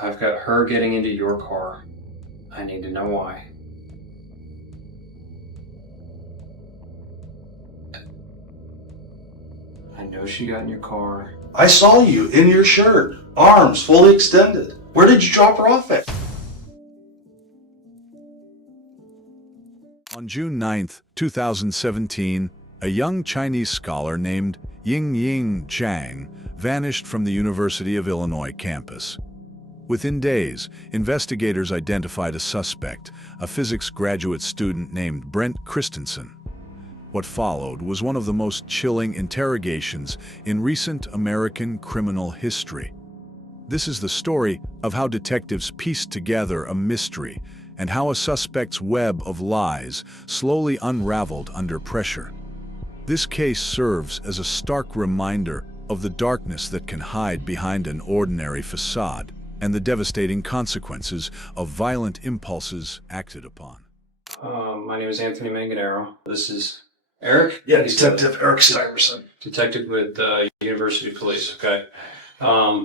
I've got her getting into your car. I need to know why. I know she got in your car. I saw you in your shirt, arms fully extended. Where did you drop her off at? On June 9th, 2017, a young Chinese scholar named Yingying Zhang vanished from the University of Illinois campus. Within days, investigators identified a suspect, a physics graduate student named Brent Christensen. What followed was one of the most chilling interrogations in recent American criminal history. This is the story of how detectives pieced together a mystery and how a suspect's web of lies slowly unraveled under pressure. This case serves as a stark reminder of the darkness that can hide behind an ordinary facade and the devastating consequences of violent impulses acted upon. My name is Anthony Manganaro. This is Eric? Yeah, Detective Eric Stuyvesant. Detective with University Police, okay.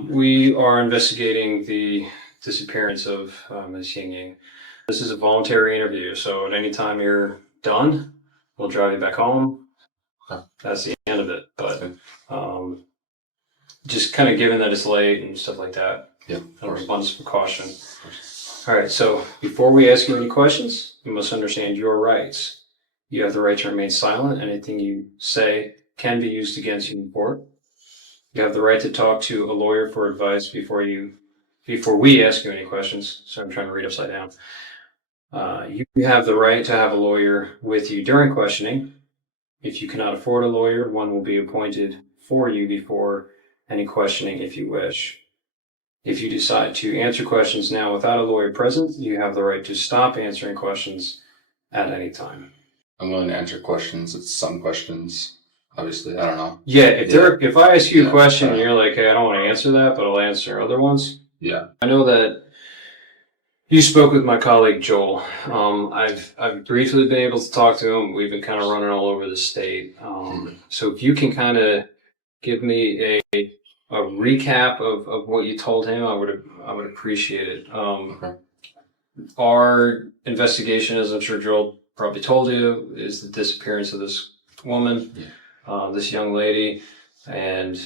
We are investigating the disappearance of Ms. Yingying. This is a voluntary interview, so at any time you're done, we'll drive you back home. That's the end of it, but just kind of given that it's late and stuff like that. Yeah. Out of abundance of precaution. All right, so before we ask you any questions, you must understand your rights. You have the right to remain silent. Anything you say can be used against you in court. You have the right to talk to a lawyer for advice before we ask you any questions. So I'm trying to read upside down. You have the right to have a lawyer with you during questioning. If you cannot afford a lawyer, one will be appointed for you before any questioning if you wish. If you decide to answer questions now without a lawyer present, you have the right to stop answering questions at any time. I'm willing to answer questions. It's some questions. Obviously, I don't know. Yeah, if I ask you a question and Yeah. you're like, hey, I don't want to answer that, but I'll answer other ones. Yeah. I know that you spoke with my colleague Joel. I've briefly been able to talk to him. We've been kind of running all over the state. So if you can kind of give me a recap of what you told him, I would appreciate it. Okay. Our investigation, as I'm sure Joel probably told you, is the disappearance of this woman, this young lady, and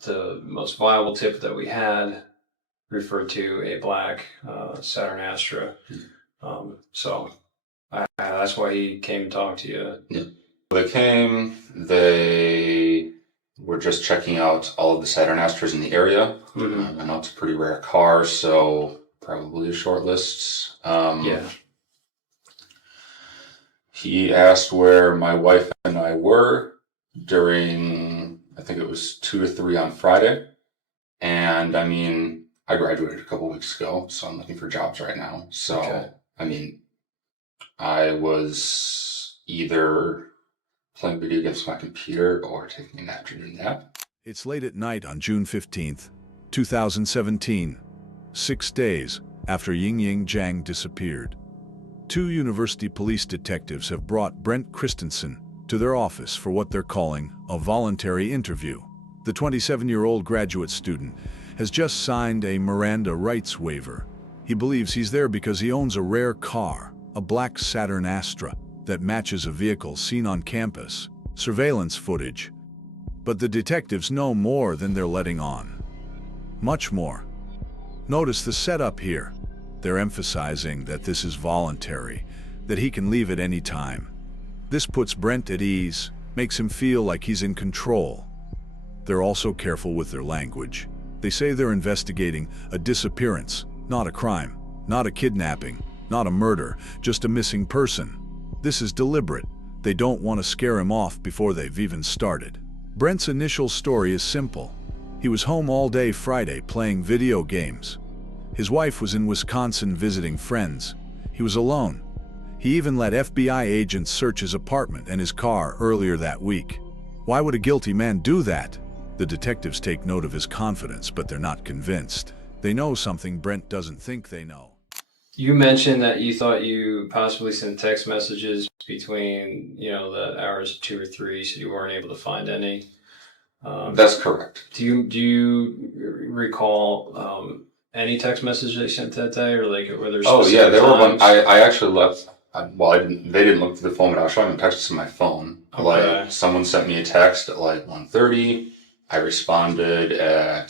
the most viable tip that we had referred to a black Saturn Astra. So that's why he came to talk to you. Yeah. They came. They were just checking out all of the Saturn Astras in the area. I know it's a pretty rare car, so probably a short list. Yeah. He asked where my wife and I were during, I think it was 2 or 3 on Friday. And I mean, I graduated a couple weeks ago, so I'm looking for jobs right now. So, Okay. I mean, I was either playing video games on my computer or taking an afternoon nap. It's late at night on June 15th, 2017, 6 days after Yingying Zhang disappeared. 2 university police detectives have brought Brent Christensen to their office for what they're calling a voluntary interview. The 27-year-old graduate student has just signed a Miranda rights waiver. He believes he's there because he owns a rare car, a black Saturn Astra, that matches a vehicle seen on campus. Surveillance footage. But the detectives know more than they're letting on. Much more. Notice the setup here. They're emphasizing that this is voluntary, that he can leave at any time. This puts Brent at ease, makes him feel like he's in control. They're also careful with their language. They say they're investigating a disappearance, not a crime, not a kidnapping, not a murder, just a missing person. This is deliberate. They don't want to scare him off before they've even started. Brent's initial story is simple. He was home all day Friday playing video games. His wife was in Wisconsin visiting friends. He was alone. He even let FBI agents search his apartment and his car earlier that week. Why would a guilty man do that? The detectives take note of his confidence, but they're not convinced. They know something Brent doesn't think they know. You mentioned that you thought you possibly sent text messages between, the hours of 2 or 3, so you weren't able to find any. That's correct. Do you recall any text message they sent that day, or like were there? Oh yeah, there were one. times? I actually left. Well, I didn't. They didn't look through the phone, but I was showing them texts to my phone. Okay. Like someone sent me a text at like 1:30. I responded at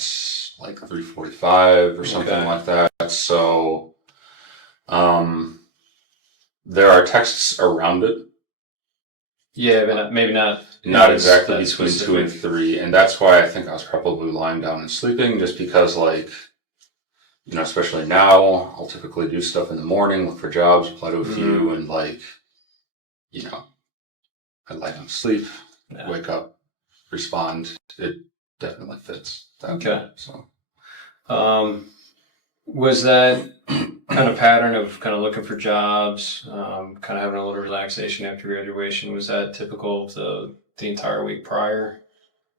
like 3:45 or something Okay. like that. So, there are texts around it. Yeah, but maybe not. Not exactly that between specific. 2 and 3, and that's why I think I was probably lying down and sleeping, just because, like, you know, especially now, I'll typically do stuff in the morning, look for jobs, apply to a few, and like, you know, I lie down to sleep, wake up, respond. It definitely fits. Okay. So, Was that kind of pattern of kind of looking for jobs, kind of having a little relaxation after graduation? Was that typical of the entire week prior?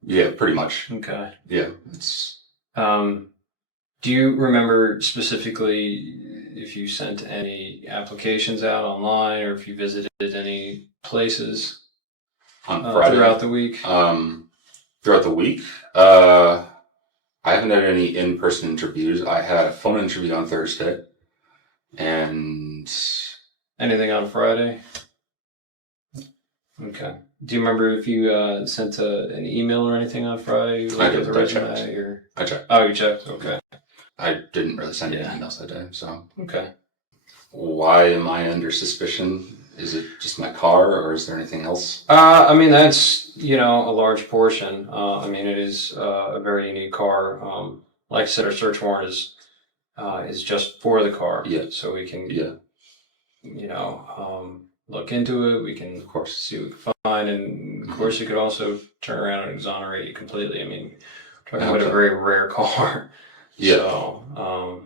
yeah, pretty much. Okay. Yeah, it's. Do you remember specifically if you sent any applications out online or if you visited any places On Friday. throughout the week? Throughout the week, I haven't had any in-person interviews. I had a phone interview on Thursday, and Anything on Friday? Okay. Do you remember if you sent an email or anything on Friday? Like with a resume or? I checked. Oh, you checked. Okay. I didn't really send any emails that day, so. Okay. Why am I under suspicion? Is it just my car, or is there anything else? I mean, that's, a large portion. I mean, it is a very unique car. Like I said, our search warrant is just for the car. Yeah. So we can, Yeah, look into it. We can, of course. see what we can find. And of course, you could also turn around and exonerate you completely. I mean, we're talking about a very rare car. Yeah. So,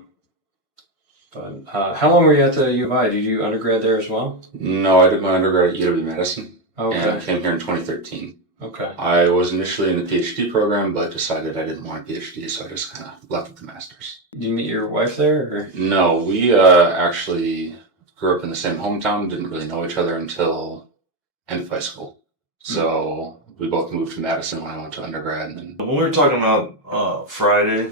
but how long were you at the U of I? Did you undergrad there as well? No, I did my undergrad at UW-Madison, Okay. and I came here in 2013. Okay. I was initially in the PhD program, but decided I didn't want a PhD, so I just kind of left with the master's. Did you meet your wife there? Or? No, we actually grew up in the same hometown, didn't really know each other until end of high school. So we both moved to Madison when I went to undergrad. And then... When we were talking about Friday,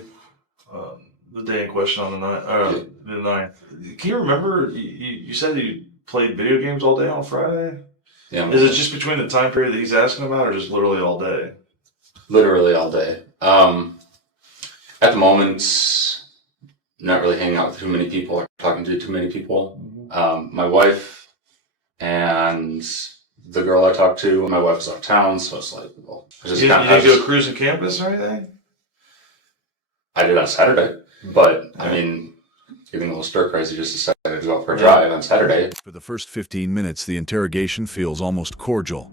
the day in question on the 9th, can you remember, you said you played video games all day on Friday? Yeah. Is it just between the time period that he's asking about, or just literally all day? Literally all day. At the moment, not really hanging out with too many people or talking to too many people. My wife and the girl I talked to, my wife was out of town, so it's like, well, You didn't go cruising campus or anything? I did on Saturday, but I mean, getting a little stir crazy, just decided to go out for a drive on Saturday. For the first 15 minutes, the interrogation feels almost cordial.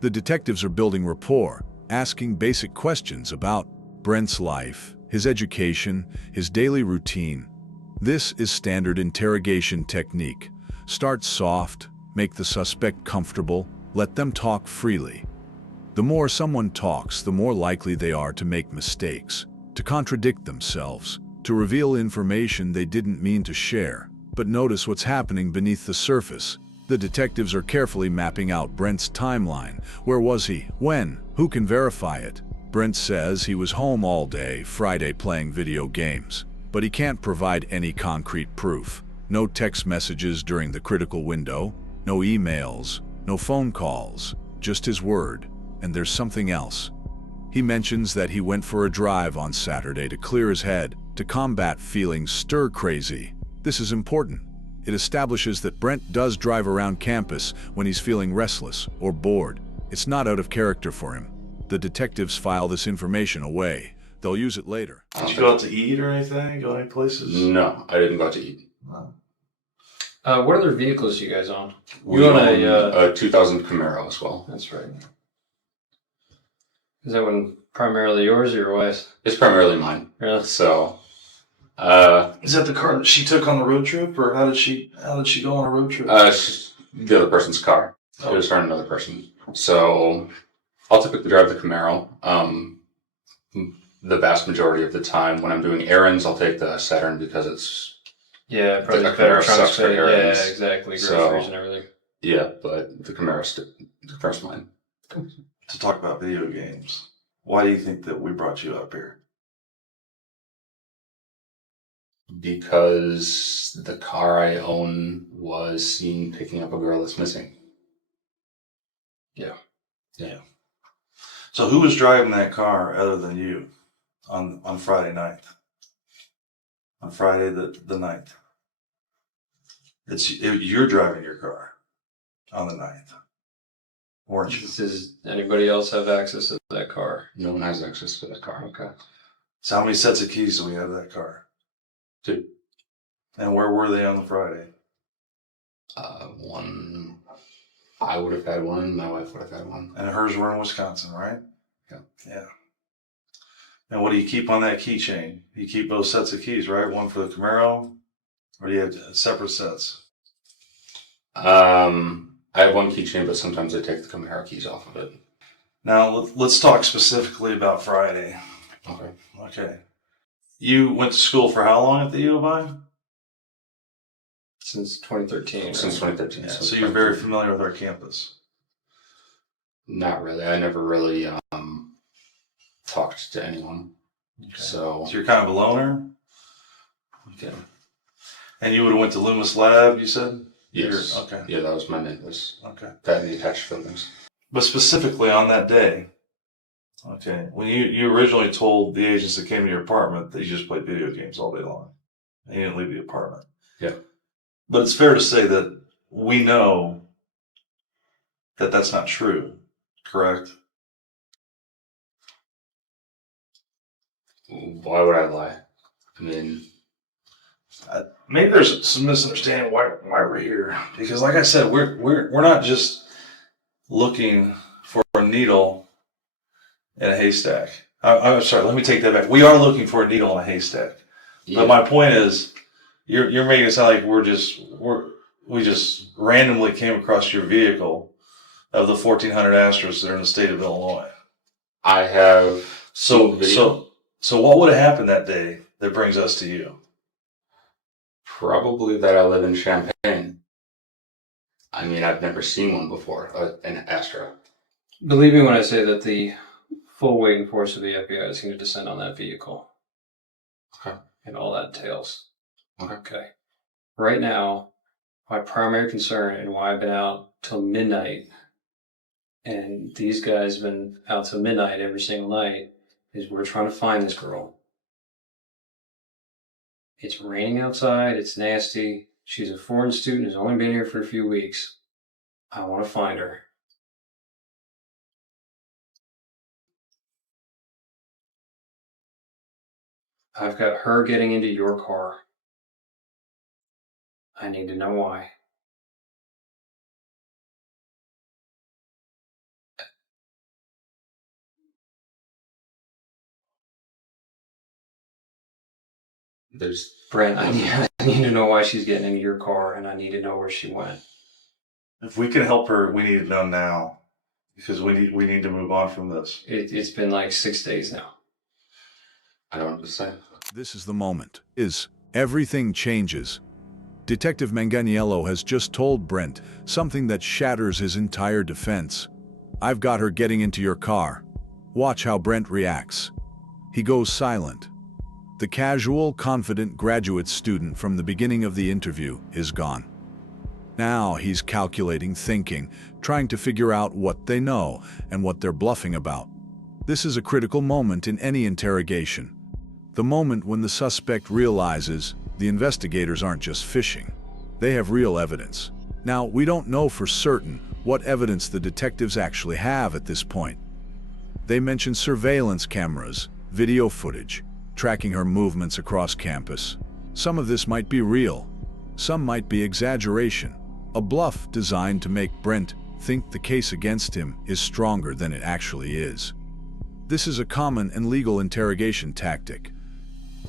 The detectives are building rapport, asking basic questions about Brent's life, his education, his daily routine. This is standard interrogation technique. Start soft, make the suspect comfortable, let them talk freely. The more someone talks, the more likely they are to make mistakes, to contradict themselves, to reveal information they didn't mean to share. But notice what's happening beneath the surface. The detectives are carefully mapping out Brent's timeline. Where was he? When? Who can verify it? Brent says he was home all day Friday playing video games, but he can't provide any concrete proof. No text messages during the critical window, no emails, no phone calls, just his word. And there's something else. He mentions that he went for a drive on Saturday to clear his head, to combat feeling stir-crazy. This is important. It establishes that Brent does drive around campus when he's feeling restless or bored. It's not out of character for him. The detectives file this information away. They'll use it later. Did you go out to eat or anything? Go any places? No, I didn't go out to eat. No. What other vehicles you guys own? We own a 2000 Camaro as well. That's right. Is that one primarily yours or your wife's? It's primarily mine. Really? So, Is that the car that she took on the road trip, or how did she go on a road trip? the other person's car. Oh. It was her and another person. So, I'll typically drive the Camaro. The vast majority of the time when I'm doing errands, I'll take the Saturn because it's... Yeah, probably The better Camaro trunk sucks for space. Yeah, errands. exactly. So- Groceries and everything. Yeah, but the Camaro's mine. To talk about video games. Why do you think that we brought you up here? Because the car I own was seen picking up a girl that's missing. Yeah. So who was driving that car other than you on Friday night? On Friday the 9th. You're driving your car on the 9th, weren't you? Does anybody else have access to that car? No one has access to that car. Okay. So how many sets of keys do we have to that car? 2. And where were they on the Friday? One, I would have had one. My wife would have had one. And hers were in Wisconsin, right? Yeah. And what do you keep on that keychain? You keep both sets of keys, right? One for the Camaro, or do you have separate sets? I have one keychain, but sometimes I take the Camaro keys off of it. Now let's talk specifically about Friday. Okay. You went to school for how long at the U of I? Since 2013. Since 2013. Yeah, Since so you're very 2013. familiar with our campus. Not really. I never really talked to anyone. Okay. So So you're kind of a loner? Okay. And you would have went to Loomis Lab, you said? yes. Okay. Yeah, that was my name. Was Okay. that and the attached buildings. But specifically on that day, okay, when you originally told the agents that came to your apartment that you just played video games all day long, and you didn't leave the apartment. Yeah. But it's fair to say that we know that that's not true, correct? Why would I lie? I mean, Maybe there's some misunderstanding why we're here. Because, like I said, we're not just looking for a needle in a haystack. I'm sorry. Let me take that back. We are looking for a needle in a haystack. yeah. But my point is, you're making it sound like we just randomly came across your vehicle of the 1400 Astros that are in the state of Illinois. I have So seen video. so what would have happened that day that brings us to you? Probably that I live in Champaign. I mean, I've never seen one before, an Astra. Believe me when I say that the full weight and force of the FBI is going to descend on that vehicle. Okay. And all that entails. Okay. Right now, my primary concern and why I've been out till midnight, and these guys have been out till midnight every single night, is we're trying to find this girl. It's raining outside. It's nasty. She's a foreign student who's only been here for a few weeks. I want to find her. I've got her getting into your car. I need to know why. There's Brent, I need to know why she's getting into your car, and I need to know where she went. If we can help her, we need to know now, because we need to move on from this. It's been like 6 days now. I don't understand. This is the moment. Everything changes. Detective Manganiello has just told Brent something that shatters his entire defense. I've got her getting into your car. Watch how Brent reacts. He goes silent. The casual, confident graduate student from the beginning of the interview is gone. Now he's calculating, thinking, trying to figure out what they know and what they're bluffing about. This is a critical moment in any interrogation. The moment when the suspect realizes the investigators aren't just fishing. They have real evidence. Now, we don't know for certain what evidence the detectives actually have at this point. They mention surveillance cameras, video footage, tracking her movements across campus. Some of this might be real. Some might be exaggeration. A bluff designed to make Brent think the case against him is stronger than it actually is. This is a common and legal interrogation tactic.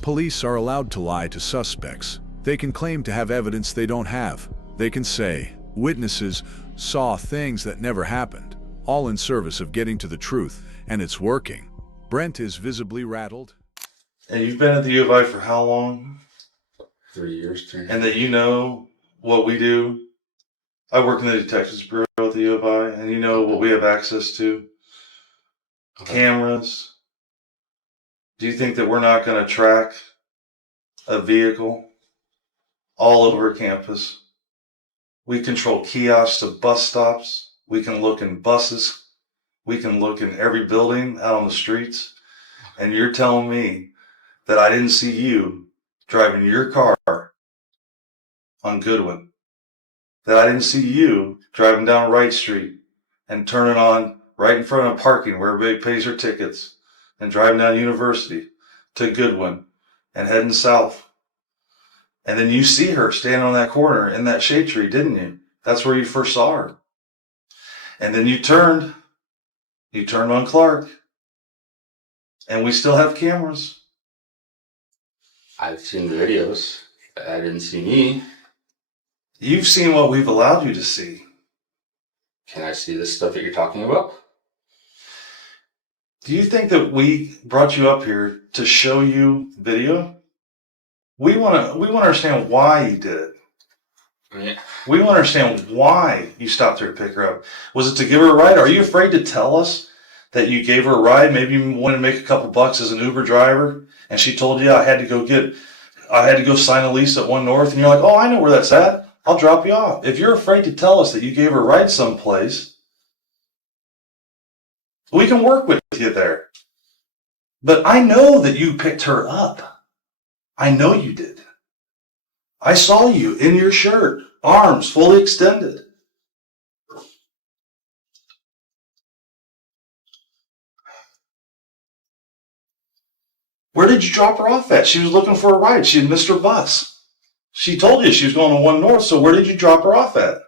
Police are allowed to lie to suspects. They can claim to have evidence they don't have. They can say witnesses saw things that never happened, all in service of getting to the truth, and it's working. Brent is visibly rattled. And you've been at the U of I for how long? 3 years. And that you know what we do? I work in the Detectives Bureau at the U of I, and you know what we have access to? Okay. Cameras, Do you think that we're not going to track a vehicle all over campus? We control kiosks to bus stops. We can look in buses. We can look in every building out on the streets. And you're telling me that I didn't see you driving your car on Goodwin, that I didn't see you driving down Wright Street and turning on right in front of parking where everybody pays their tickets and driving down University to Goodwin and heading south. And then you see her standing on that corner in that shade tree, didn't you? That's where you first saw her. And then you turned on Clark. And we still have cameras. I've seen the videos. I didn't see me. You've seen what we've allowed you to see. Can I see this stuff that you're talking about? Do you think that we brought you up here to show you video? We want to understand why you did it. Yeah. We want to understand why you stopped her to pick her up. Was it to give her a ride? Are you afraid to tell us that you gave her a ride? Maybe you wanted to make a couple bucks as an Uber driver, and she told you I had to go sign a lease at 1 North, and you're like, oh, I know where that's at. I'll drop you off. If you're afraid to tell us that you gave her a ride someplace, we can work with you there. But I know that you picked her up. I know you did. I saw you in your shirt, arms fully extended. Where did you drop her off at? She was looking for a ride. She had missed her bus. She told you she was going to 1 North, so where did you drop her off at?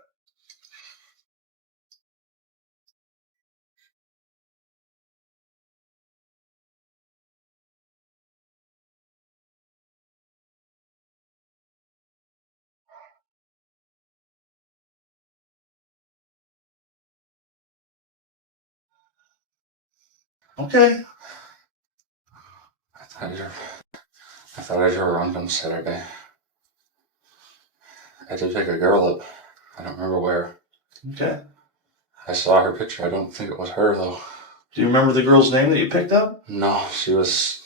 Okay. I thought I drove around on Saturday. I did pick a girl up. I don't remember where. Okay. I saw her picture. I don't think it was her, though. Do you remember the girl's name that you picked up? No, she was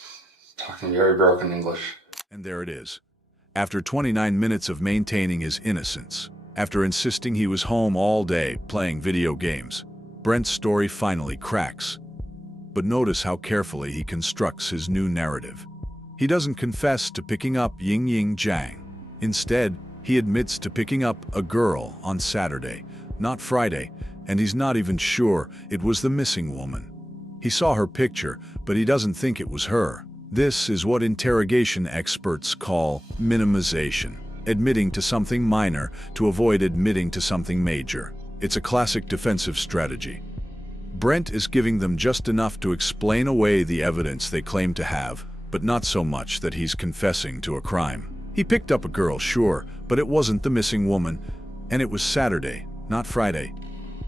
talking very broken English. And there it is. After 29 minutes of maintaining his innocence, after insisting he was home all day playing video games, Brent's story finally cracks. But notice how carefully he constructs his new narrative. He doesn't confess to picking up Ying Zhang. Instead, he admits to picking up a girl on Saturday, not Friday, and he's not even sure it was the missing woman. He saw her picture, but he doesn't think it was her. This is what interrogation experts call minimization, admitting to something minor to avoid admitting to something major. It's a classic defensive strategy. Brent is giving them just enough to explain away the evidence they claim to have, but not so much that he's confessing to a crime. He picked up a girl, sure, but it wasn't the missing woman, and it was Saturday, not Friday.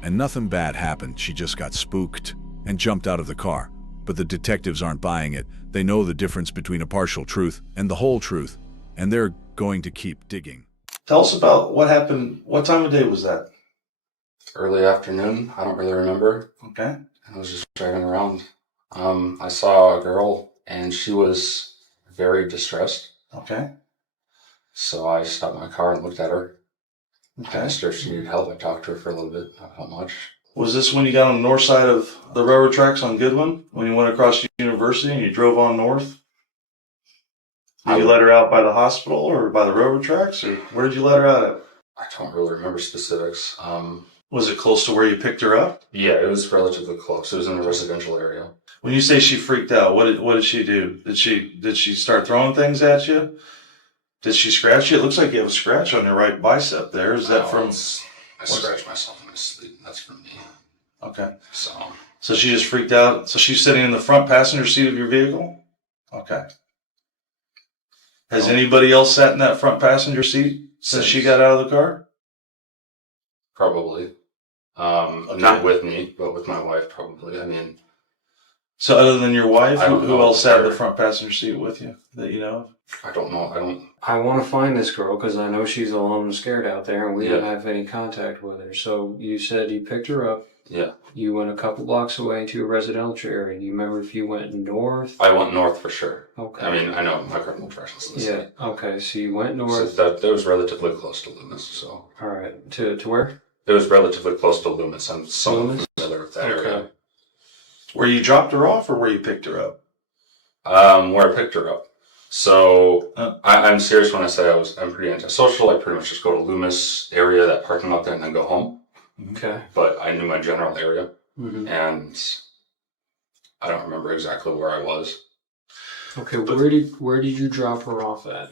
And nothing bad happened, she just got spooked and jumped out of the car. But the detectives aren't buying it. They know the difference between a partial truth and the whole truth, and they're going to keep digging. Tell us about what happened. What time of day was that? Early afternoon. I don't really remember. Okay. I was just driving around. I saw a girl, and she was very distressed. Okay. So I stopped my car and looked at her. I Okay. asked her if she needed help. I talked to her for a little bit, not much. Was this when you got on the north side of the railroad tracks on Goodwin? When you went across University and you drove on north? Did you let her out by the hospital or by the railroad tracks? Or where did you let her out at? I don't really remember specifics. Was it close to where you picked her up? Yeah, it was relatively close. It was in a residential area. When you say she freaked out, what did she do? Did she start throwing things at you? Did she scratch you? It looks like you have a scratch on your right bicep there. Is that from... I scratched myself in my sleep. That's from me. Okay. So she just freaked out. So she's sitting in the front passenger seat of your vehicle? Okay. Has anybody else sat in that front passenger seat since she got out of the car? Probably. Not with me, but with my wife, probably. I mean... So other than your wife, who else sat in the her. front passenger seat with you that you know of? I don't know. I want to find this girl because I know she's alone and scared out there, and we Yeah. don't have any contact with her. So you said you picked her up. Yeah. You went a couple blocks away into a residential area. Do you remember if you went north? I went north for sure. Okay. I mean, I know my criminal directions in the Yeah. city. Okay. So you went So north. that was relatively close to Loomis. So All right. To where? it was relatively close to Loomis. I'm somewhat Loomis? familiar with that Okay. area. Where you dropped her off or where you picked her up? Where I picked her up. So I'm serious when I say I'm pretty antisocial. I pretty much just go to Loomis area, that parking lot there, and then go home. Okay. But I knew my general area, Mm-hmm. and I don't remember exactly where I was. Okay. Where did you drop her off at?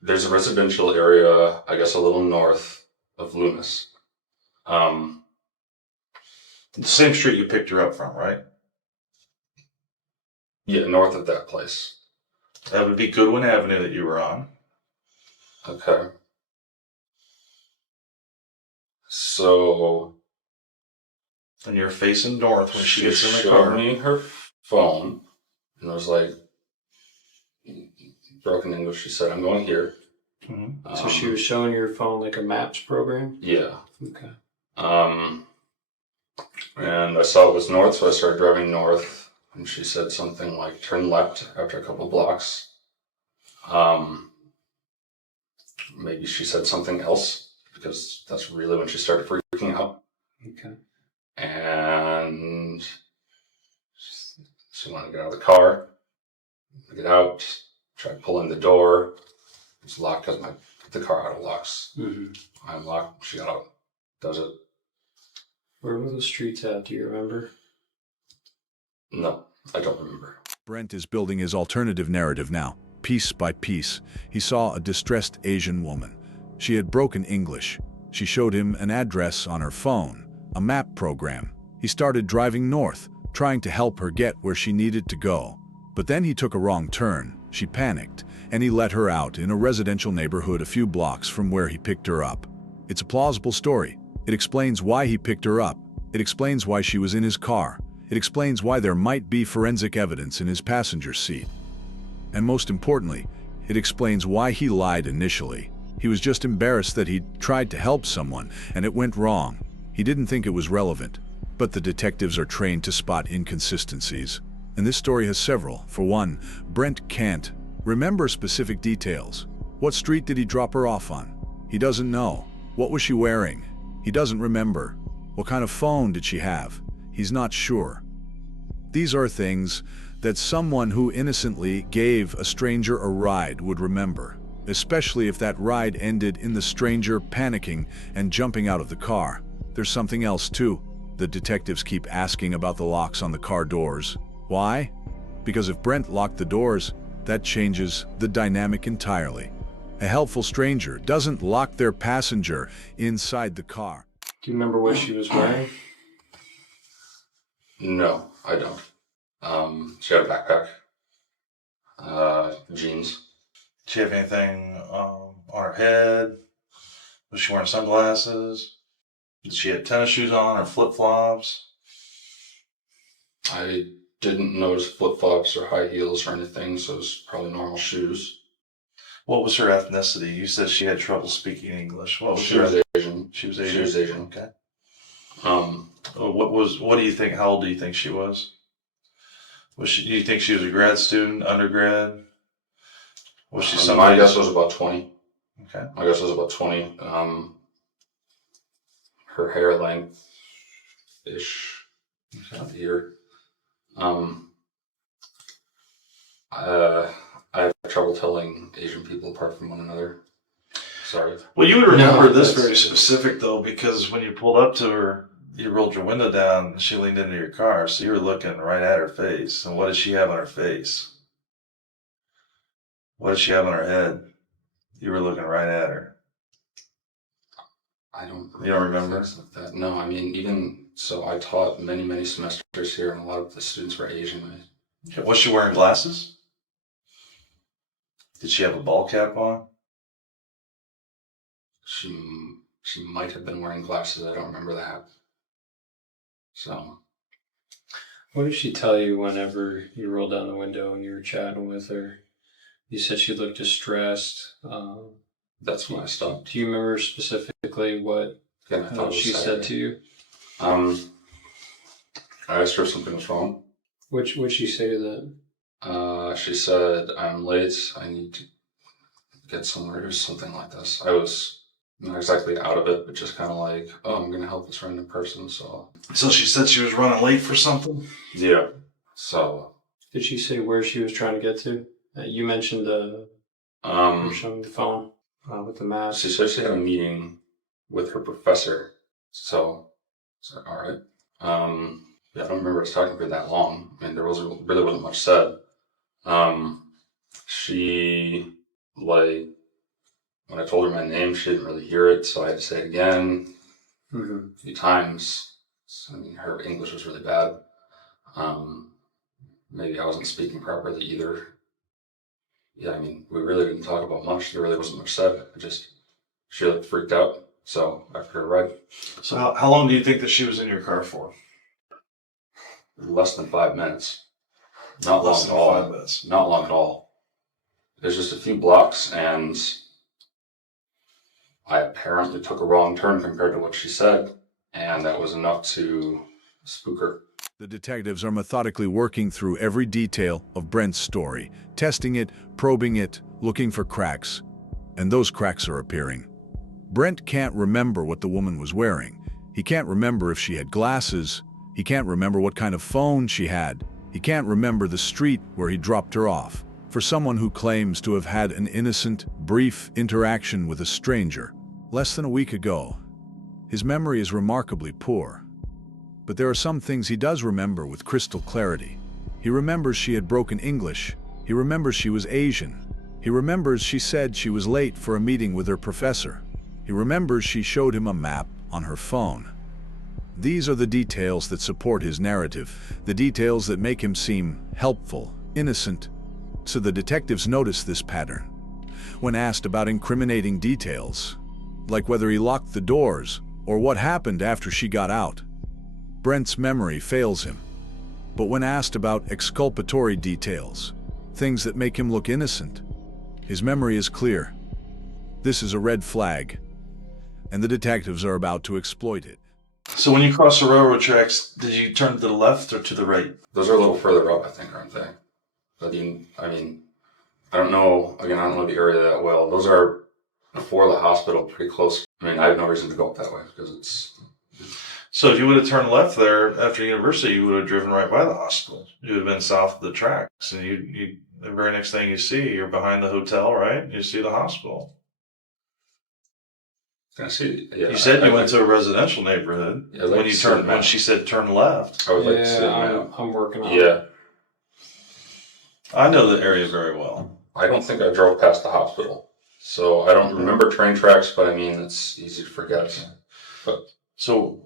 There's a residential area, I guess, a little north of Loomis. The same street you picked her up from, right? Yeah, north of that place. That would be Goodwin Avenue that you were on. Okay. So And you're facing north when she gets in the showed car. me her phone, and I was like, broken English. She said, "I'm going here." Mm-hmm. So she was showing your phone like a maps program? Yeah. Okay. And I saw it was north, so I started driving north, and she said something like, "Turn left after a couple blocks." Maybe she said something else, because that's really when she started freaking out. Okay. And she wanted to get out of the car. I get out, try pulling the door. It's locked because the car auto locks. Mm-hmm. I unlock, she got out, does it. Where were those streets at? Do you remember? No, I don't remember. Brent is building his alternative narrative now. Piece by piece, he saw a distressed Asian woman. She had broken English. She showed him an address on her phone, a map program. He started driving north, trying to help her get where she needed to go. But then he took a wrong turn. She panicked, and he let her out in a residential neighborhood a few blocks from where he picked her up. It's a plausible story. It explains why he picked her up. It explains why she was in his car. It explains why there might be forensic evidence in his passenger seat. And most importantly, it explains why he lied initially. He was just embarrassed that he'd tried to help someone, and it went wrong. He didn't think it was relevant. But the detectives are trained to spot inconsistencies. And this story has several. For one, Brent can't remember specific details. What street did he drop her off on? He doesn't know. What was she wearing? He doesn't remember. What kind of phone did she have? He's not sure. These are things that someone who innocently gave a stranger a ride would remember, especially if that ride ended in the stranger panicking and jumping out of the car. There's something else too. The detectives keep asking about the locks on the car doors. Why? Because if Brent locked the doors, that changes the dynamic entirely. A helpful stranger doesn't lock their passenger inside the car. Do you remember what she was wearing? No, I don't. She had a backpack, jeans. Did she have anything on her head? Was she wearing sunglasses? Did she have tennis shoes on or flip-flops? I didn't notice flip-flops or high heels or anything, so it was probably normal shoes. What was her ethnicity? You said she had trouble speaking English. What was She was Asian. She was Asian. She was Asian. Okay. Um, What do you think? How old do you think she was? Do you think she was a grad student, undergrad? Was she somebody? my guess was about 20. Okay. My guess was about 20. Her hair length-ish, not here. I have trouble telling Asian people apart from one another. Sorry. Well, you would remember this that's- very specific though, because when you pulled up to her, you rolled your window down and she leaned into your car, so you were looking right at her face. And what did she have on her face? What did she have on her head? You were looking right at her. I don't. You don't remember? Things like that. No, I mean, even so, I taught many semesters here, and a lot of the students were Asian. Okay. Was she wearing glasses? Did she have a ball cap on? She might have been wearing glasses. I don't remember that. So What did she tell you whenever you rolled down the window and you were chatting with her? You said she looked distressed. that's when I stopped. Do you remember specifically what Again, I thought it was she Saturday. said to you? I asked her if something was wrong. What'd she say to that? She said, I'm late. I need to get somewhere or something like this. I was not exactly out of it, but just kind of like, oh, I'm going to help this random person. So, she said she was running late for something? yeah. So, Did she say where she was trying to get to? You mentioned you were showing the phone with the map. she said she had a meeting with her professor. So all right. Yeah, I don't remember us talking for that long. I mean, really wasn't much said. She, like, when I told her my name, she didn't really hear it, so I had to say it again a few times. So, I mean, her English was really bad. Maybe I wasn't speaking properly either. Yeah, I mean, we really didn't talk about much. There really wasn't much said. She looked freaked out. So after her ride, So how long do you think that she was in your car for? less than 5 minutes. Not Less long than at all. 5 minutes. Not long at all. There's just a few blocks, and I apparently took a wrong turn compared to what she said, and that was enough to spook her. The detectives are methodically working through every detail of Brent's story, testing it, probing it, looking for cracks. And those cracks are appearing. Brent can't remember what the woman was wearing. He can't remember if she had glasses. He can't remember what kind of phone she had. He can't remember the street where he dropped her off. For someone who claims to have had an innocent, brief interaction with a stranger less than a week ago, his memory is remarkably poor. But there are some things he does remember with crystal clarity. He remembers she had broken English. He remembers she was Asian. He remembers she said she was late for a meeting with her professor. He remembers she showed him a map on her phone. These are the details that support his narrative, the details that make him seem helpful, innocent. So the detectives notice this pattern. When asked about incriminating details, like whether he locked the doors or what happened after she got out, Brent's memory fails him. But when asked about exculpatory details, things that make him look innocent, his memory is clear. This is a red flag, and the detectives are about to exploit it. So when you cross the railroad tracks, did you turn to the left or to the right? Those are a little further up, I think, aren't they? But I mean, I don't know. Again, I don't know the area that well. Those are before the hospital, pretty close. I mean, I have no reason to go up that way because it's. So if you would have turned left there after university, you would have driven right by the hospital. You would have been south of the tracks, and the very next thing you see, you're behind the hotel, right? You see the hospital. Can I see? Yeah, You said you went to a residential neighborhood Yeah, like when she said turn left. I would like to see the map. I'm working on it. Yeah, I know the area very well. I don't think I drove past the hospital, so I don't remember train tracks. But I mean, it's easy to forget. But So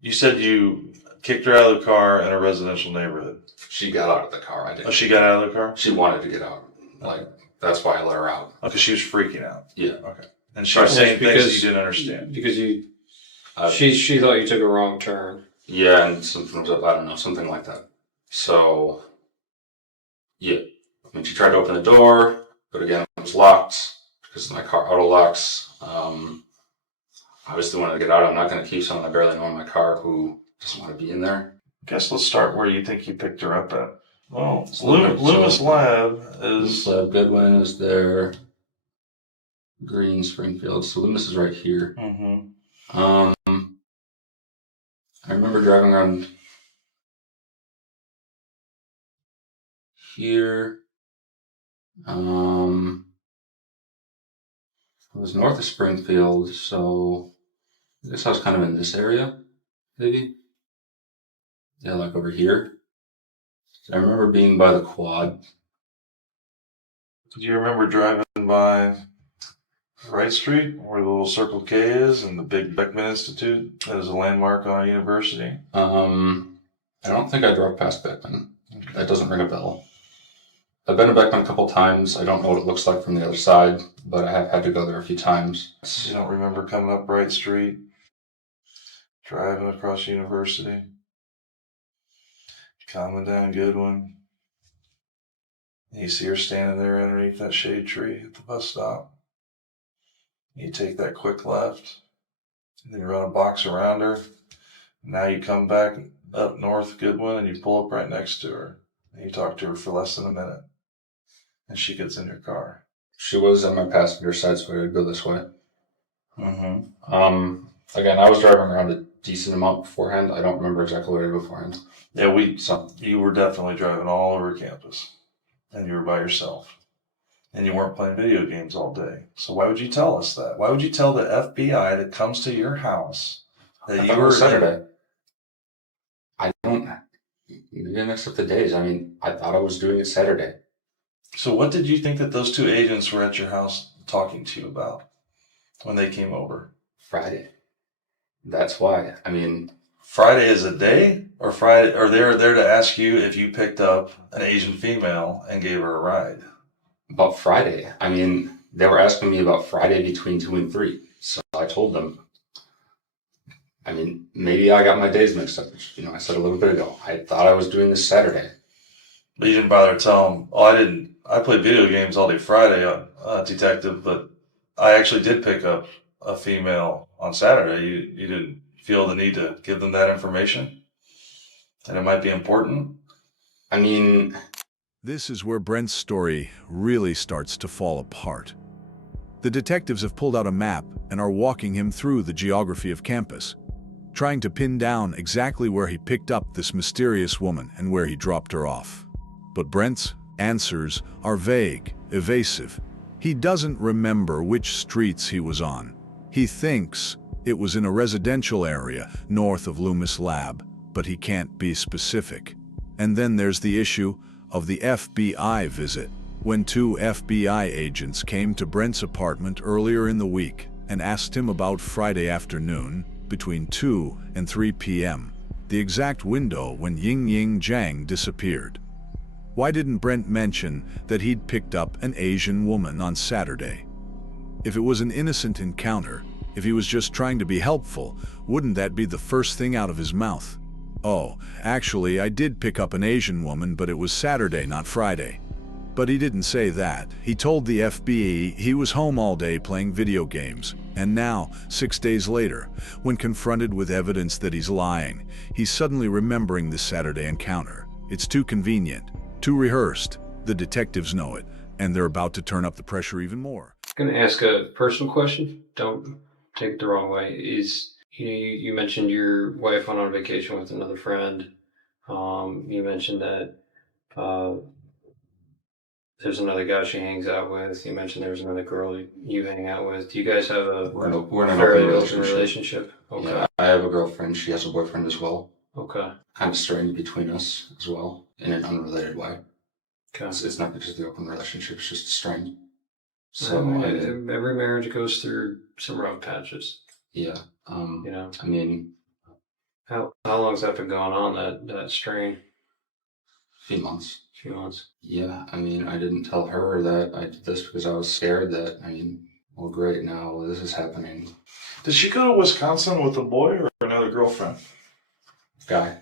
you said you kicked her out of the car in a residential neighborhood. she got out of the car. I didn't. Oh, she got out of the car? She wanted to get out. Like that's why I let her out. Oh, because she was freaking out. Yeah. Okay. And she was Right, saying things that because- you didn't understand. Because Uh, she thought you took a wrong turn. Yeah, and something was up. I don't know, something like that. So, yeah. I mean, she tried to open the door, but again, it was locked because my car auto locks. Obviously, wanted to get out. I'm not going to keep someone I barely know in my car who doesn't want to be in there. Guess let's start where you think you picked her up at. Well, So- Loomis Lab is. Goodwin is there. Green, Springfield. So Loomis is right here. Mm-hmm. I remember driving around here. It was north of Springfield, so I guess I was kind of in this area, maybe. Yeah, like over here. I remember being by the quad. Do you remember driving by Wright Street, where the little Circle K is, and the big Beckman Institute that is a landmark on a university? I don't think I drove past Beckman. That doesn't ring a bell. I've been to Beckman a couple times. I don't know what it looks like from the other side, but I have had to go there a few times. You don't remember coming up Wright Street, driving across University, coming down Goodwin. You see her standing there underneath that shade tree at the bus stop. You take that quick left. Then you run a box around her. Now you come back up North Goodwin and you pull up right next to her. And you talk to her for less than a minute. And she gets in your car. She was on my passenger side, so I'd go this way. Mm-hmm. Again, I was driving around a decent amount beforehand. I don't remember exactly where to go beforehand. Yeah, you were definitely driving all over campus. And you were by yourself. And you weren't playing video games all day. So why would you tell us that? Why would you tell the FBI that comes to your house that I you thought it were was Saturday. I don't. Maybe I mixed up the days. I mean, I thought I was doing it Saturday. So what did you think that those two agents were at your house talking to you about when they came over? Friday. That's why. I mean, Friday is a day, or Friday, or they're there to ask you if you picked up an Asian female and gave her a ride. about Friday. I mean, they were asking me about Friday between 2 and 3. So I told them. I mean, maybe I got my days mixed up. I said a little bit ago. I thought I was doing this Saturday. But you didn't bother to tell them, oh, I didn't. I played video games all day Friday, detective, but I actually did pick up a female on Saturday. You didn't feel the need to give them that information? And it might be important? I mean, This is where Brent's story really starts to fall apart. The detectives have pulled out a map and are walking him through the geography of campus, trying to pin down exactly where he picked up this mysterious woman and where he dropped her off. But Brent's answers are vague, evasive. He doesn't remember which streets he was on. He thinks it was in a residential area north of Loomis Lab, but he can't be specific. And then there's the issue of the FBI visit, when 2 FBI agents came to Brent's apartment earlier in the week and asked him about Friday afternoon between 2 and 3 p.m., the exact window when Ying Zhang disappeared. Why didn't Brent mention that he'd picked up an Asian woman on Saturday? If it was an innocent encounter, if he was just trying to be helpful, wouldn't that be the first thing out of his mouth? Oh, actually, I did pick up an Asian woman, but it was Saturday, not Friday. But he didn't say that. He told the FBI he was home all day playing video games. And now, 6 days later, when confronted with evidence that he's lying, he's suddenly remembering this Saturday encounter. It's too convenient, too rehearsed. The detectives know it, and they're about to turn up the pressure even more. I'm going to ask a personal question. Don't take it the wrong way. You mentioned your wife went on vacation with another friend. You mentioned that there's another guy she hangs out with. You mentioned there's another girl you hang out with. Do you guys have we're in an fairly open open relationship? Okay. Yeah, I have a girlfriend. She has a boyfriend as well. Okay. Kind of strained between us as well in an unrelated way. Okay. It's not just the open relationship, it's just strained. So, every marriage goes through some rough patches. Yeah. I mean, how long's that been going on, that strain? a few months. Few months. Yeah, I mean, I didn't tell her that I did this because I was scared that, well, great, now this is happening. Did she go to Wisconsin with a boy or another girlfriend? Guy.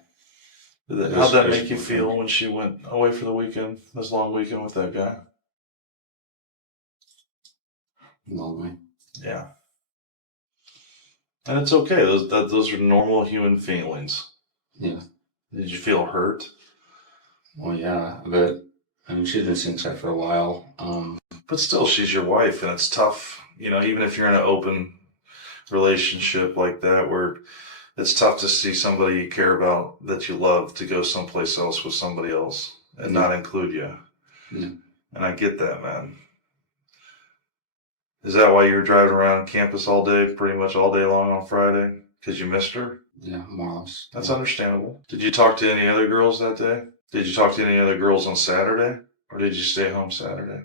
How'd that make you feel when she went away for the weekend, this long weekend with that guy? Lonely. Yeah. And it's okay. Those are normal human feelings. Yeah. Did you feel hurt? Well, yeah, but she's been seeing this guy for a while. But still, she's your wife, and it's tough. Even if you're in an open relationship like that, where it's tough to see somebody you care about, that you love, to go someplace else with somebody else and not include you. Yeah. And I get that, man. Is that why you were driving around campus all day, pretty much all day long on Friday? Because you missed her? Yeah, more or less. That's understandable. Did you talk to any other girls that day? Did you talk to any other girls on Saturday? Or did you stay home Saturday?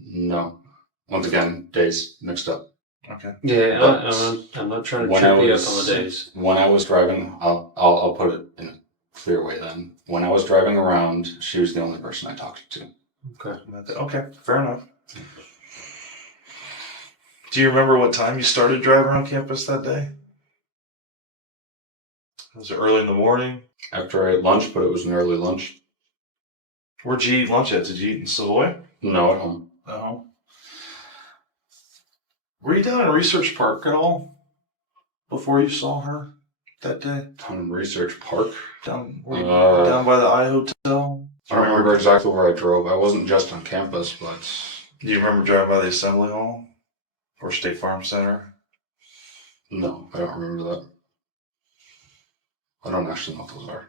No. Once again, days mixed up. Okay. Yeah, I'm not trying to trip you up on the days. When I was driving, I'll put it in a clear way then. When I was driving around, she was the only person I talked to. Okay. Okay, fair enough. Do you remember what time you started driving around campus that day? Was it early in the morning? After I ate lunch, but it was an early lunch. Where'd you eat lunch at? Did you eat in Savoy? No, at home. No. Were you down in Research Park at all before you saw her that day? Down in Research Park. Down by the I Hotel? I don't remember exactly where I drove. I wasn't just on campus, but Do you remember driving by the Assembly Hall? Or State Farm Center? no, I don't remember that. I don't actually know what those are.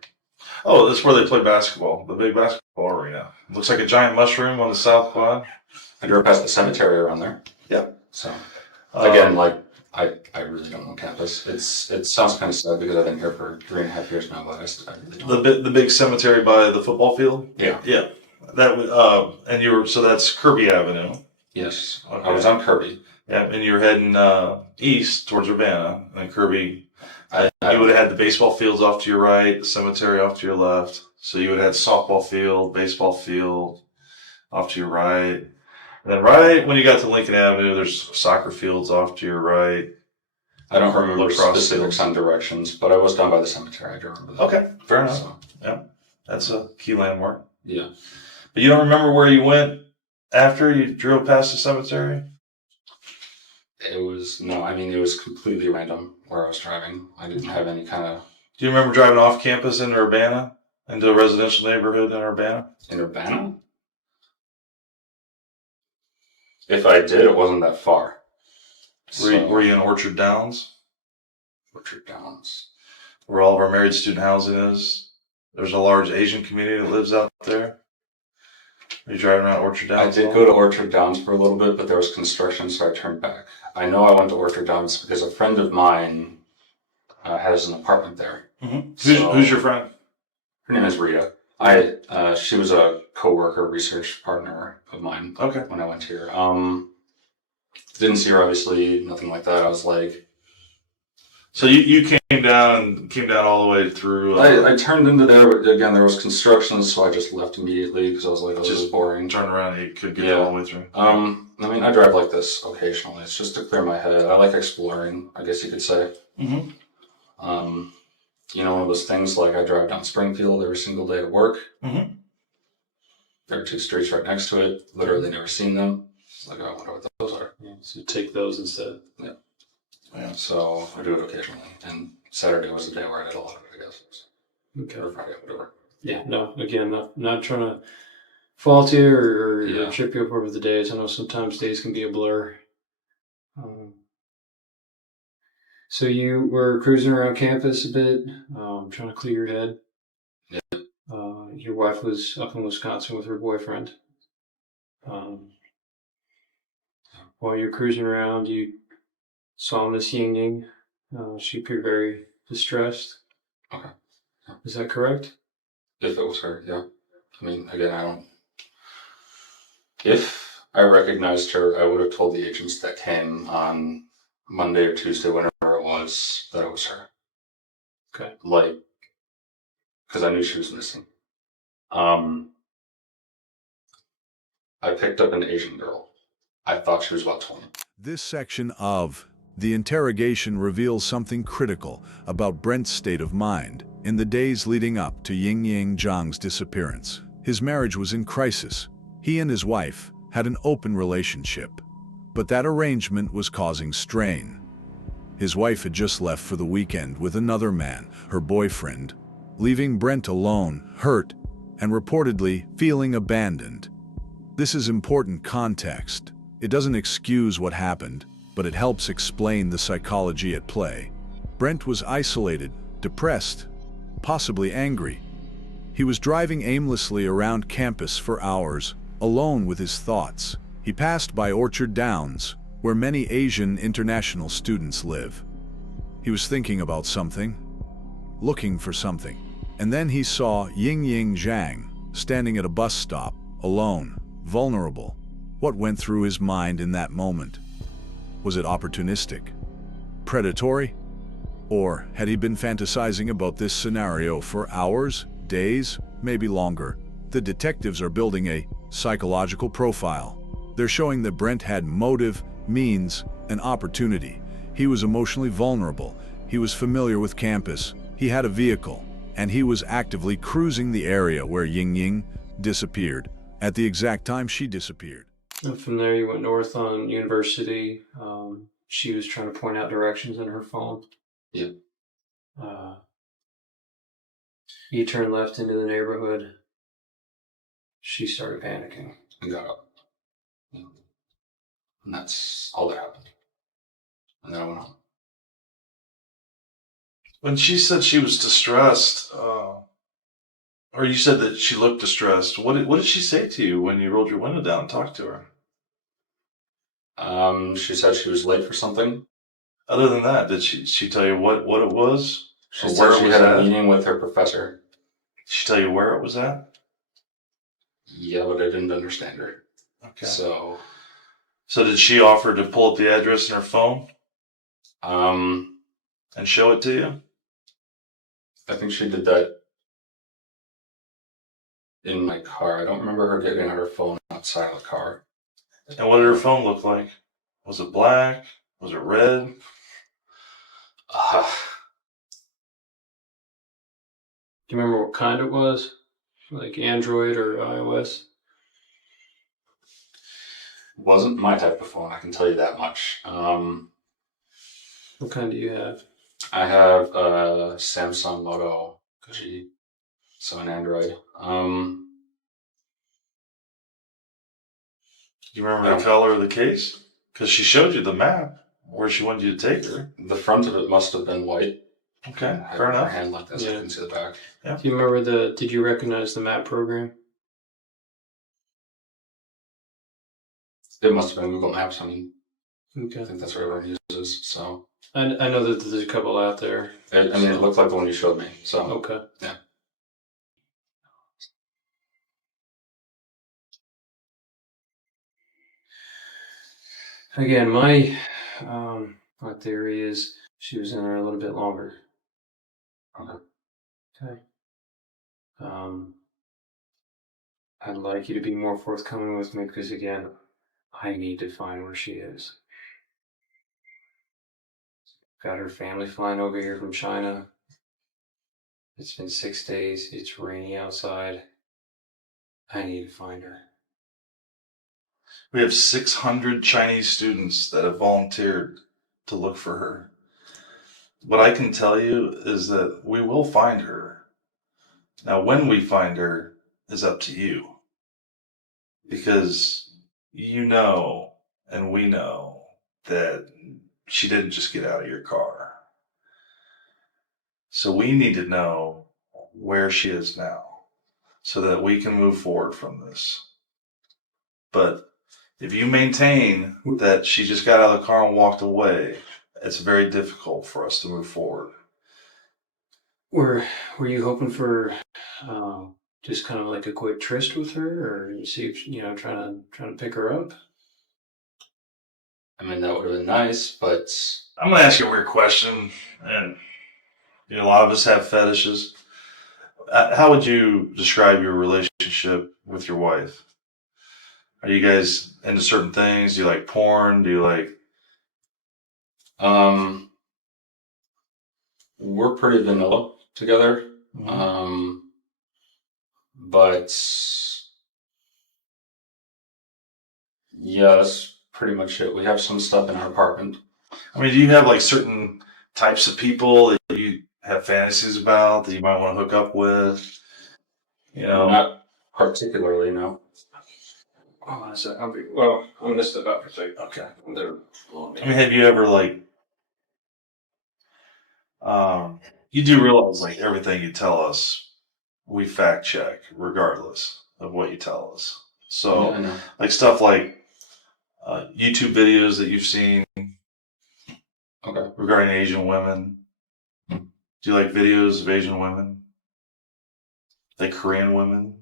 Oh, that's where they play basketball. The big basketball arena. Looks like a giant mushroom on the south quad. I drove past the cemetery around there. Yeah. So, again, I really don't know campus. It sounds kind of sad because I've been here for 3.5 years now, but I really don't. The big cemetery by the football field? Yeah. Yeah. That so that's Kirby Avenue. Yes. Okay. I was on Kirby. Yeah, and you're heading east towards Urbana, and Kirby. You would have had the baseball fields off to your right, the cemetery off to your left. So you would have had softball field, baseball field off to your right. And then right when you got to Lincoln Avenue, there's soccer fields off to your right. I don't remember Lacrosse specifics on directions, but I was down by the cemetery. I do remember that. Okay, fair enough. So, Yeah, that's a key landmark. yeah. But you don't remember where you went after you drove past the cemetery? It was completely random where I was driving. I didn't have any kind of... Do you remember driving off campus in Urbana, into a residential neighborhood in Urbana? In Urbana? If I did, it wasn't that far. Were you in Orchard Downs? Orchard Downs. Where all of our married student housing is. There's a large Asian community that lives out there. Are you driving around Orchard I Downs? did go to Orchard Downs for a little bit, but there was construction, so I turned back. I know I went to Orchard Downs because a friend of mine has an apartment there. Mm-hmm. Who's your friend? Her name is Rita. She was a co-worker, research partner of mine. Okay. When I went here. Didn't see her, obviously, nothing like that. I was like... So you came down all the way through... I turned into there, but again, there was construction, so I just left immediately because I was like, oh, this is boring. Turn around, you could get all the way through. I drive like this occasionally. It's just to clear my head. I like exploring, I guess you could say. Mm-hmm. One of those things like I drive down Springfield every single day at work. Mm-hmm. There are 2 streets right next to it. Literally never seen them. It's like, oh, I wonder what those are. Yeah, so you take those instead. Yeah. So I do it occasionally. And Saturday was the day where I did a lot of it, I guess. Okay. Or Friday, whatever. Yeah, no, again, not trying to fault you or Yeah. trip you up over the days. I know sometimes days can be a blur. So you were cruising around campus a bit, trying to clear your head. Yeah. Your wife was up in Wisconsin with her boyfriend. While you're cruising around, you saw Miss Ying Ying. She appeared very distressed. Okay. Yeah. Is that correct? If it was her, yeah. Again, If I recognized her, I would have told the agents that came on Monday or Tuesday, whenever it was, that it was her. Okay. Because I knew she was missing. I picked up an Asian girl. I thought she was about 20. This section of the interrogation reveals something critical about Brent's state of mind in the days leading up to Ying Zhang's disappearance. His marriage was in crisis. He and his wife had an open relationship, but that arrangement was causing strain. His wife had just left for the weekend with another man, her boyfriend, leaving Brent alone, hurt, and reportedly feeling abandoned. This is important context. It doesn't excuse what happened, but it helps explain the psychology at play. Brent was isolated, depressed, possibly angry. He was driving aimlessly around campus for hours, alone with his thoughts. He passed by Orchard Downs, where many Asian international students live. He was thinking about something, looking for something, and then he saw Ying Zhang standing at a bus stop, alone, vulnerable. What went through his mind in that moment? Was it opportunistic? Predatory? Or had he been fantasizing about this scenario for hours, days, maybe longer? The detectives are building a psychological profile. They're showing that Brent had motive, means, and opportunity. He was emotionally vulnerable. He was familiar with campus. He had a vehicle. And he was actively cruising the area where Ying disappeared, at the exact time she disappeared. And from there, you went north on University. She was trying to point out directions on her phone. Yep. You turned left into the neighborhood. She started panicking. And got up. And that's all that happened. And then I went home. When she said she was distressed, or you said that she looked distressed, what did she say to you when you rolled your window down and talked to her? She said she was late for something. Other than that, did she tell you what it was? She Or said where it she was had at? a meeting with her professor. Did she tell you where it was at? Yeah, but I didn't understand her. Okay. So, did she offer to pull up the address in her phone um, and show it to you? I think she did that in my car. I don't remember her getting her phone outside of the car. And what did her phone look like? Was it black? Was it red? Uh, Do you remember what kind it was? Like Android or iOS? wasn't my type of phone, I can tell you that much. What kind do you have? I have a Samsung Moto G, so an Android. Do you remember the color of the case? Because she showed you the map where she wanted you to take her. The front of it must have been white. Okay, I had fair my enough. hand like this, I couldn't see the back. Yeah. Do you remember did you recognize the map program? It must have been Google Maps. I mean, Okay. I think that's what everyone uses. So I know that there's a couple out there. it looked like the one you showed me. So Okay. yeah. Again, my theory is she was in there a little bit longer. Okay. I'd like you to be more forthcoming with me because, again, I need to find where she is. Got her family flying over here from China. It's been 6 days. It's rainy outside. I need to find her. We have 600 Chinese students that have volunteered to look for her. What I can tell you is that we will find her. Now, when we find her is up to you. Because you know, and we know, that she didn't just get out of your car. So we need to know where she is now so that we can move forward from this. But if you maintain that she just got out of the car and walked away, it's very difficult for us to move forward. Were you hoping for just kind of like a quick tryst with her, or you see if trying to pick her up? I mean, that would have been nice, but I'm going to ask you a weird question, and a lot of us have fetishes. How would you describe your relationship with your wife? Are you guys into certain things? Do you like porn? Do you like... we're pretty vanilla together. But yeah, that's pretty much it. We have some stuff in our apartment. I mean, do you have like certain types of people that you have fantasies about that you might want to hook up with? Not particularly, no. Oh, I'm gonna step out for a second. Okay. They're blowing me. I mean, have you ever like... you do realize like everything you tell us, we fact check regardless of what you tell us. So, Yeah, I know. like stuff like YouTube videos that you've seen regarding Asian women. Do you like videos of Asian women? Like Korean women?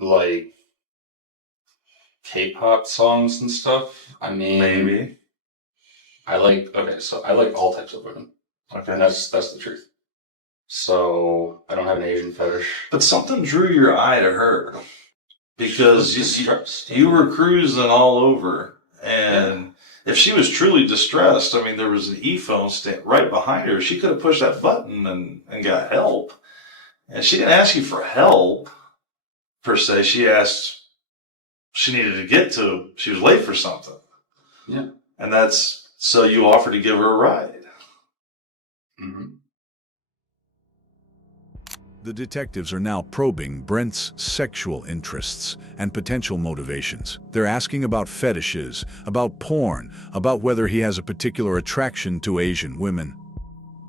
Like K-pop songs and stuff. I mean, Maybe. I like all types of women. Okay. And that's the truth. So I don't have an Asian fetish. But something drew your eye to her because Distressed. you were cruising all over, and if she was truly distressed, I mean, there was an e-phone stand right behind her. She could have pushed that button and got help. And she didn't ask you for help per se. She asked she needed to get to. She was late for something. Yeah. And so you offered to give her a ride. Mm-hmm. The detectives are now probing Brent's sexual interests and potential motivations. They're asking about fetishes, about porn, about whether he has a particular attraction to Asian women.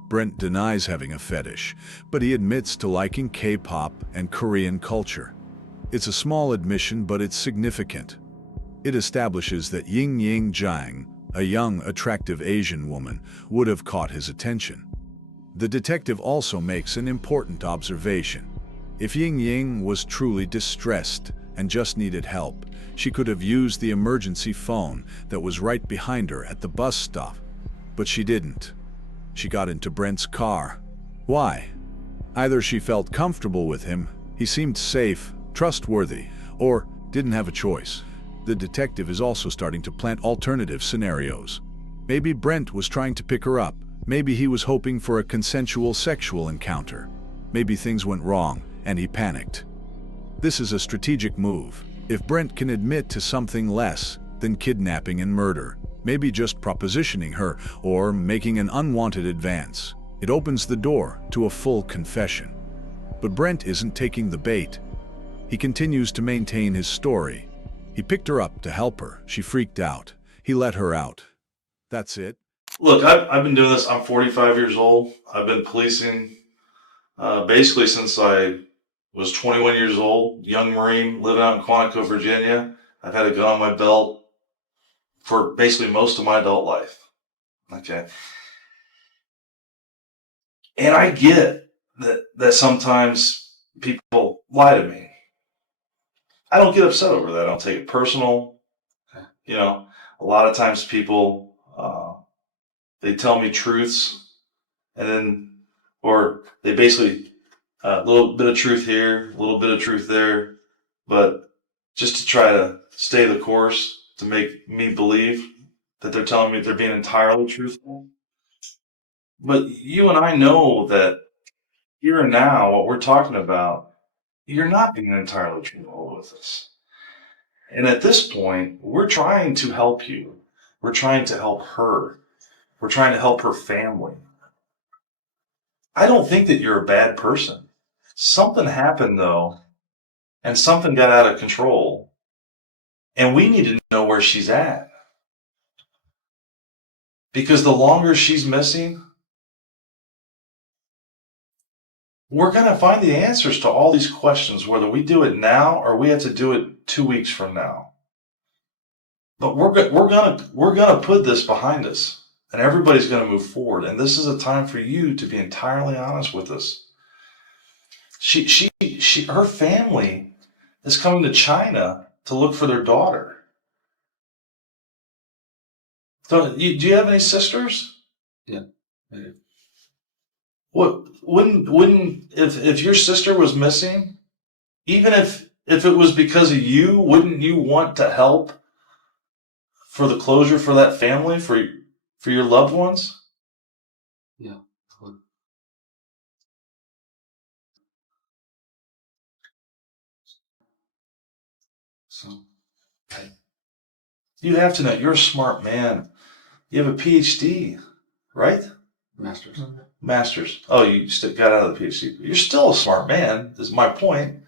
Brent denies having a fetish, but he admits to liking K-pop and Korean culture. It's a small admission, but it's significant. It establishes that Ying Jiang, a young, attractive Asian woman, would have caught his attention. The detective also makes an important observation. If Ying was truly distressed and just needed help, she could have used the emergency phone that was right behind her at the bus stop. But she didn't. She got into Brent's car. Why? Either she felt comfortable with him, he seemed safe, trustworthy, or didn't have a choice. The detective is also starting to plant alternative scenarios. Maybe Brent was trying to pick her up. Maybe he was hoping for a consensual sexual encounter. Maybe things went wrong and he panicked. This is a strategic move. If Brent can admit to something less than kidnapping and murder, maybe just propositioning her or making an unwanted advance, it opens the door to a full confession. But Brent isn't taking the bait. He continues to maintain his story. He picked her up to help her. She freaked out. He let her out. That's it. Look, I've been doing this. I'm 45 years old. I've been policing basically since I was 21 years old, young Marine living out in Quantico, Virginia. I've had a gun on my belt for basically most of my adult life. Okay. And I get that sometimes people lie to me. I don't get upset over that. I don't take it personal. You know, a lot of times people, they tell me truths and then, or they basically, a little bit of truth here, a little bit of truth there, but just to try to stay the course, to make me believe that they're telling me they're being entirely truthful. But you and I know that here and now, what we're talking about, you're not being entirely truthful with us. And at this point, we're trying to help you. We're trying to help her. We're trying to help her family. I don't think that you're a bad person. Something happened though, and something got out of control. And we need to know where she's at. Because the longer she's missing, we're going to find the answers to all these questions, whether we do it now or we have to do it 2 weeks from now. But we're gonna put this behind us, and everybody's going to move forward. And this is a time for you to be entirely honest with us. Her family is coming to China to look for their daughter. So, do you have any sisters? Yeah. I do. What wouldn't if your sister was missing, even if it was because of you, wouldn't you want to help for the closure for that family, for your loved ones? Yeah. So, You have to know you're a smart man. You have a PhD, right? masters. Master's. Oh, you got out of the PhD. You're still a smart man, is my point.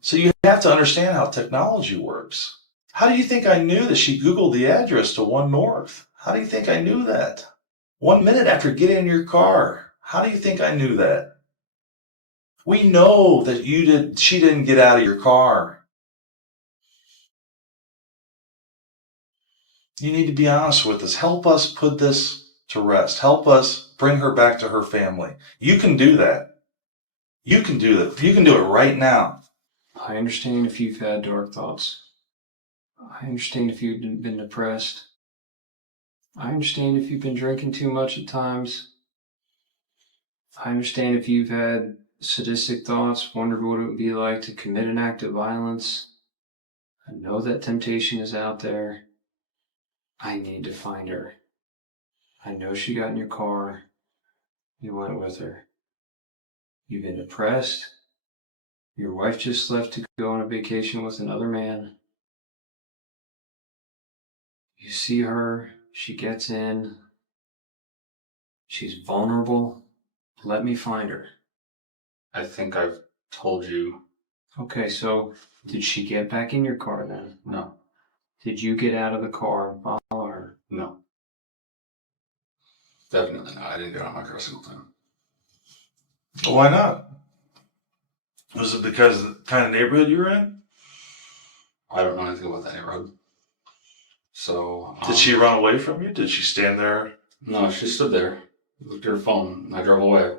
So you have to understand how technology works. How do you think I knew that she Googled the address to One North? How do you think I knew that? 1 minute after getting in your car. How do you think I knew that? We know that she didn't get out of your car. You need to be honest with us. Help us put this to rest. Help us bring her back to her family. You can do that. You can do that. You can do it right now. I understand if you've had dark thoughts. I understand if you've been depressed. I understand if you've been drinking too much at times. I understand if you've had sadistic thoughts, wondered what it would be like to commit an act of violence. I know that temptation is out there. I need to find her. I know she got in your car. You went with her. You've been depressed. Your wife just left to go on a vacation with another man. You see her, she gets in, she's vulnerable. Let me find her. I think I've told you. Okay, so did she get back in your car then? No. Did you get out of the car and follow her? No. Definitely not. I didn't get out of my car a single time. Why not? Was it because of the kind of neighborhood you were in? I don't know anything about that neighborhood. So. Did she run away from you? Did she stand there? No, she stood there, looked at her phone, and I drove away.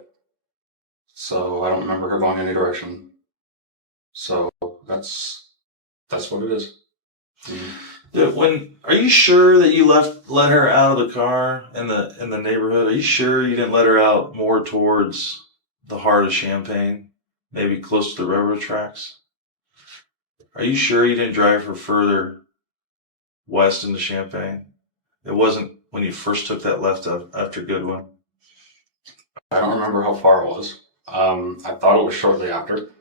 So I don't remember her going any direction. So that's what it is. Are you sure that you let her out of the car in the neighborhood? Are you sure you didn't let her out more towards the heart of Champaign, maybe close to the railroad tracks? Are you sure you didn't drive her further west into Champaign? It wasn't when you first took that left after Goodwin. I don't remember how far it was. I thought it was shortly after.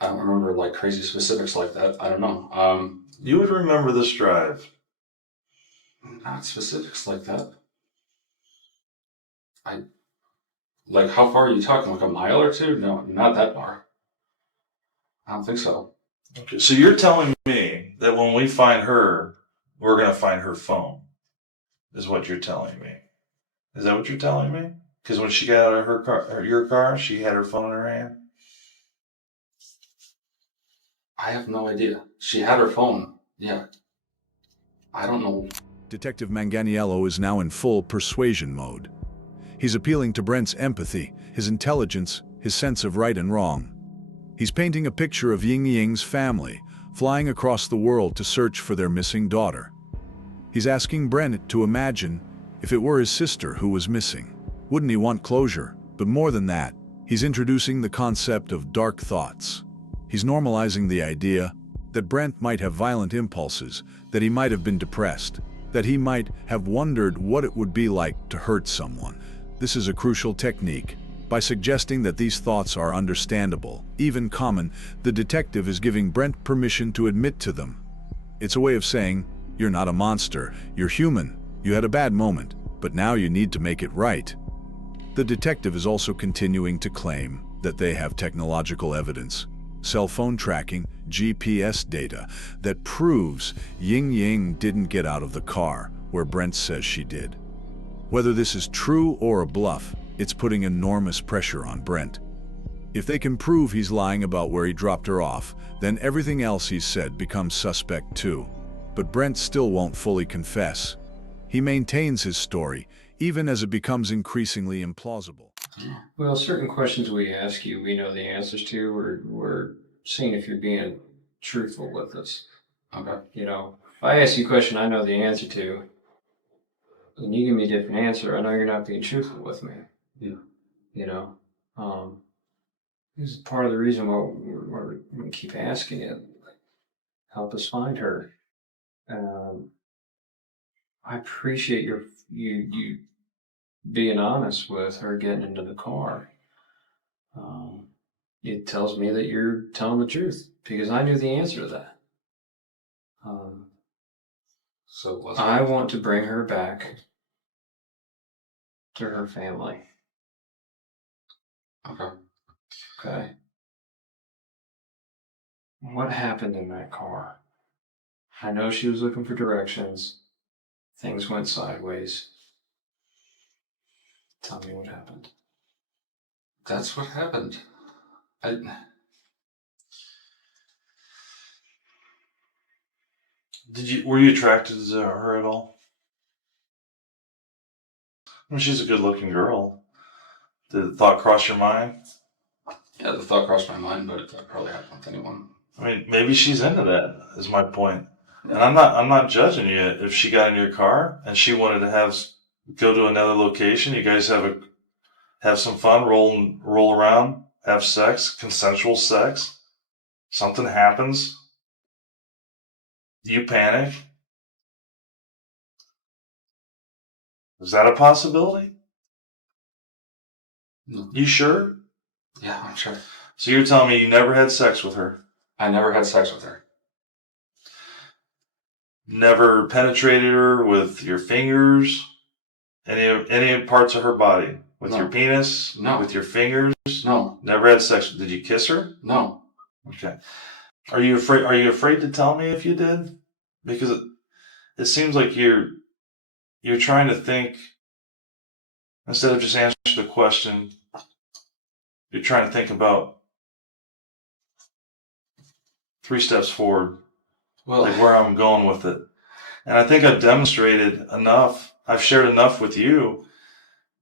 I don't remember like crazy specifics like that. I don't know. You would remember this drive. Not specifics like that. Like how far are you talking? Like a mile or two? No, not that far. I don't think so. Okay, so you're telling me that when we find her, we're going to find her phone, is what you're telling me. Is that what you're telling me? Because when she got out of her car, or your car, she had her phone in her hand? I have no idea. She had her phone. Yeah. I don't know. Detective Manganiello is now in full persuasion mode. He's appealing to Brent's empathy, his intelligence, his sense of right and wrong. He's painting a picture of Ying Ying's family, flying across the world to search for their missing daughter. He's asking Brent to imagine if it were his sister who was missing. Wouldn't he want closure? But more than that, he's introducing the concept of dark thoughts. He's normalizing the idea that Brent might have violent impulses, that he might have been depressed, that he might have wondered what it would be like to hurt someone. This is a crucial technique. By suggesting that these thoughts are understandable, even common, the detective is giving Brent permission to admit to them. It's a way of saying, you're not a monster, you're human, you had a bad moment, but now you need to make it right. The detective is also continuing to claim that they have technological evidence, cell phone tracking, GPS data, that proves Ying Ying didn't get out of the car where Brent says she did. Whether this is true or a bluff, it's putting enormous pressure on Brent. If they can prove he's lying about where he dropped her off, then everything else he's said becomes suspect too. But Brent still won't fully confess. He maintains his story, even as it becomes increasingly implausible. Well, certain questions we ask you, we know the answers to. We're seeing if you're being truthful with us. Okay. If I ask you a question I know the answer to, and you give me a different answer, I know you're not being truthful with me. Yeah. This is part of the reason why we keep asking it. Help us find her. I appreciate you being honest with her getting into the car. It tells me that you're telling the truth because I knew the answer to that. So I want to bring her back to her family. Okay. Okay. What happened in that car? I know she was looking for directions. Things went sideways. Tell me what happened. That's what happened. Were you attracted to her at all? I mean, she's a good-looking girl. Did the thought cross your mind? Yeah, the thought crossed my mind, but that probably happened with anyone. I mean, maybe she's into that, is my point. And I'm not judging you if she got in your car and she wanted to go to another location. You guys have some fun, roll around, have sex, consensual sex. Something happens. You panic. Is that a possibility? No. You sure? Yeah, I'm sure. So you're telling me you never had sex with her? I never had sex with her. never penetrated her with your fingers? Any parts of her body? With No. your penis? No. With your fingers? No. Never had sex. Did you kiss her? No. Okay. Are you afraid to tell me if you did? Because it seems like you're trying to think instead of just answer the question. You're trying to think about 3 steps forward, Well, like where I'm going with it. And I think I've demonstrated enough. I've shared enough with you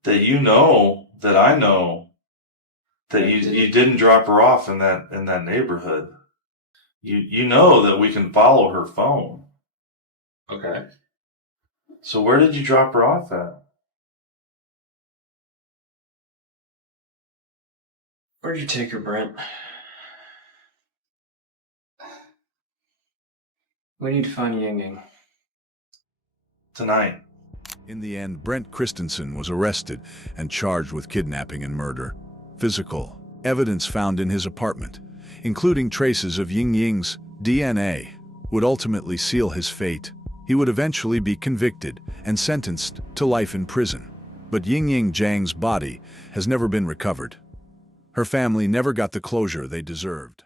that you know that I know that you didn't drop her off in that neighborhood. You know that we can follow her phone. okay. So where did you drop her off at? Where'd you take her, Brent? We need to find Ying Ying. Tonight. In the end, Brent Christensen was arrested and charged with kidnapping and murder. Physical evidence found in his apartment, including traces of Ying Ying's DNA, would ultimately seal his fate. He would eventually be convicted and sentenced to life in prison. But Ying Zhang's body has never been recovered. Her family never got the closure they deserved.